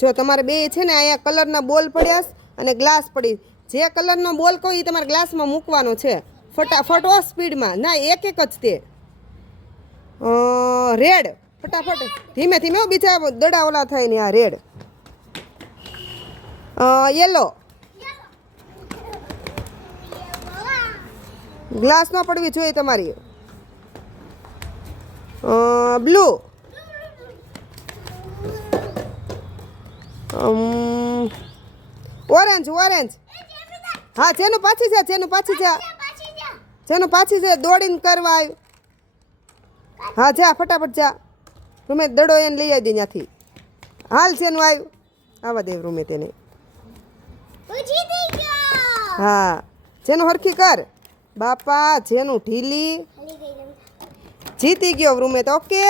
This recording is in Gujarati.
જો તમારે બે છે ને અહીંયા કલરના બોલ પડ્યા અને ગ્લાસ પડી, જે કલરનો બોલ કહો એ તમારે ગ્લાસમાં મૂકવાનો છે ફટાફટ સ્પીડમાં. ના એક એક જ તે રેડ ફટાફટ ધીમે ધીમે બીજા દડા ઓલા થાય ને. આ રેડ યેલો ગ્લાસ ન પડવી જોઈએ તમારી. Blue orange orange. હા જેનું પાછી છે જેનું પાછી છે જેનું પાછી છે દોડીને કરવા આવ્યું. હા જા ફટાફટ જા રૂમે દડો એને લઈ આવી દે ત્યાંથી. હાલ જેનું આવ્યું આવા દે રૂમે તેને. હા જેનું હરખી કર બાપા જેનું ઢીલી જીતી ગયો રૂમે તો. ઓકે